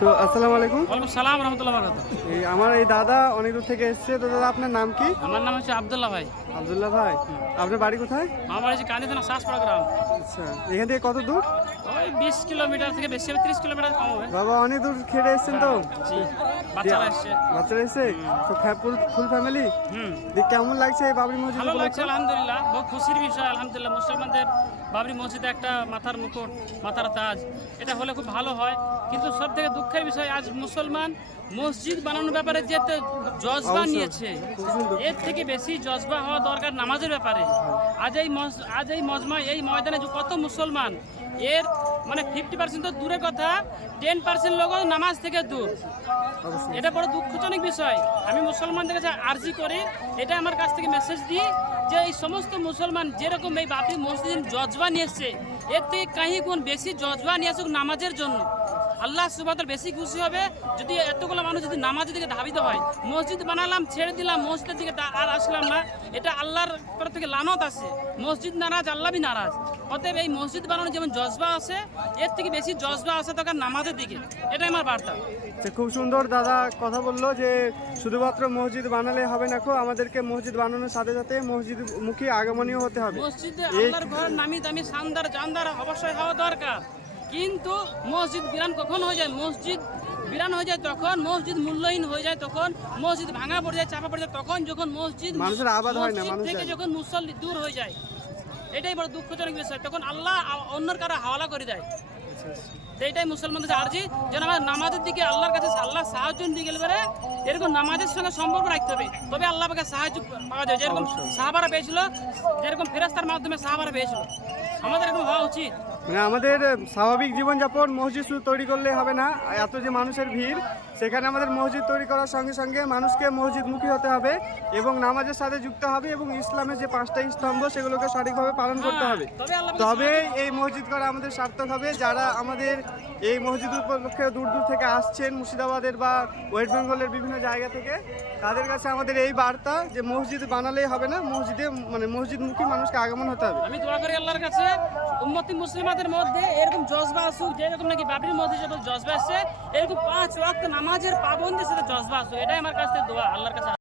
তো আসসালামু আলাইকুম। ওয়ালাইকুম সালাম রহমতুল্লাহ বারাকাতুহু। আমার এই দাদা অনেক দূর থেকে এসেছে। তো দাদা আপনার নাম কি? আমার নাম হচ্ছে আব্দুল্লাহ ভাই। আব্দুল্লাহ ভাই। আপনার বাড়ি কোথায়? আমার বাড়ি হচ্ছে কান্দি থানা শাসপাড়া গ্রাম। আচ্ছা, এখান থেকে কত দূর? ওই 20 কিলোমিটার থেকে বেশি হবে, 30 কিলোমিটার কম হবে। বাবা অনেক দূর খেটে এসেছেন তো। জি, বাচ্চারা এসছে। বাচ্চারা এসেছে তো ফুল ফ্যামিলি। হুম, কেমন লাগছে এই বাবরি মসজিদ ভালো লাগছে উপলক্ষে? আলহামদুলিল্লাহ। বহু খুশির বিষয় আলহামদুলিল্লাহ। মুসলমানদের বাবরি মসজিদে একটা মাথার মুকুট, মাথার তাজ, এটা হলে খুব ভালো হয়। কিন্তু সব থেকে দুঃখের বিষয় আজ মুসলমান মসজিদ বানানোর ব্যাপারে যে জজবা অবশ্যই। নিয়েছে, এর থেকে বেশি জজবা হওয়া দরকার নামাজের ব্যাপারে। আজ এই মজমা, এই ময়দানে যে কত মুসলমান, এর মানে 50% তো দূরের কথা, 10% লোকও নামাজ থেকে দূর। অবশ্যই। এটা বড় দুঃখজনক বিষয়। আমি মুসলমানদের কাছে আর্জি করি, এটা আমার কাছ থেকে মেসেজ দিই যে এই সমস্ত মুসলমান যেরকম এই বাবরি মসজিদ জজবা নিয়ে এসছে, এর থেকে কাহি গুণ বেশি জজবা নিয়ে আসুক নামাজের জন্য। আল্লাহ সুবহানাহু ওয়া তাআলা বেশি খুশি হবে যদি এতগুলো মানুষ যদি নামাজের দিকে ধাবিত হয়। মসজিদ বানালাম, ছেড়ে দিলাম, মসজিদের দিকে আর আসলাম না, এটা আল্লাহর তরফ থেকে লানত আছে। মসজিদ নারাজ, আল্লাহ বি নারাজ। অতএব এই মসজিদ বানানো যেমন জজবা আছে, এর থেকে বেশি জজবা আছে দরকার নামাজের দিকে। এটাই আমার বার্তা। খুব সুন্দর দাদা কথা বললো যে শুধুমাত্র মসজিদ বানালে হবে না, আমাদেরকে মসজিদ বানানোর সাথে সাথে মসজিদ মুখী আগমনীয় হতে হবে। মসজিদে আল্লাহর ঘর নামি দামি শানদার জানদার অবশ্যই হওয়া দরকার। কিন্তু মসজিদ বিরান কখন হয়ে যায়? মসজিদ বিরান হয়ে যায় তখন, মসজিদ মূল্যহীন হয়ে যায় তখন, মসজিদ ভাঙা পড়ে যায়, চাপা পড়ে যায় তখন, যখন মসজিদ মানুষের আবাদ হয় না, মসজিদ থেকে যখন মুসল্লি দূর হয়ে যায়। এটাই বড় দুঃখজনক বিষয়। তখন আল্লাহ অন্যের কারো হাওয়ালা করে দেয়। তো এটাই মুসলমানদের আর্জি যেন আমার নামাজের দিকে আল্লাহর কাছে আল্লাহ সাহায্য দিয়ে গেলে পরে এরকম নামাজের সঙ্গে সম্পর্ক রাখতে হবে, তবে আল্লাহ পাকে সাহায্য পাওয়া যায়। যেরকম সাহাবারা পেয়েছিল, যেরকম ফেরেশতার মাধ্যমে সাহাবারা পেয়েছিল, আমাদের এরকম হওয়া উচিত। মানে আমাদের স্বাভাবিক জীবনযাপন মসজিদ শুধু তৈরি করলে হবে না। এত যে মানুষের ভিড়, সেখানে আমাদের মসজিদ তৈরি করার সঙ্গে সঙ্গে মানুষকে মসজিদমুখী হতে হবে এবং নামাজের সাথে যুক্ত হবে এবং ইসলামের যে 5টা স্তম্ভ সেগুলোকে সঠিকভাবে পালন করতে হবে। তবে এই মসজিদ করা আমাদের সার্থক হবে। যারা আমাদের এই মসজিদ উপলক্ষে দূর দূর থেকে আসছেন, মুর্শিদাবাদের বা ওয়েস্ট বেঙ্গলের বিভিন্ন জায়গা থেকে, তাদের কাছে আমাদের এই বার্তা যে মসজিদ বানালেই হবে না, মসজিদমুখী মানুষকে আগমন হতে হবে। আমি দোয়া করি আল্লাহর কাছে উম্মতি মুসলিমাদের মধ্যে এরকম জজবা আসুক, যেরকম নাকি বাবরির মধ্যে যখন জজবা আসছে, এরকম 5 ওয়াক্ত নামাজের পাবন্দির সাথে জজবা আসুক। এটাই আমার কাছে দোয়া আল্লাহর কাছে।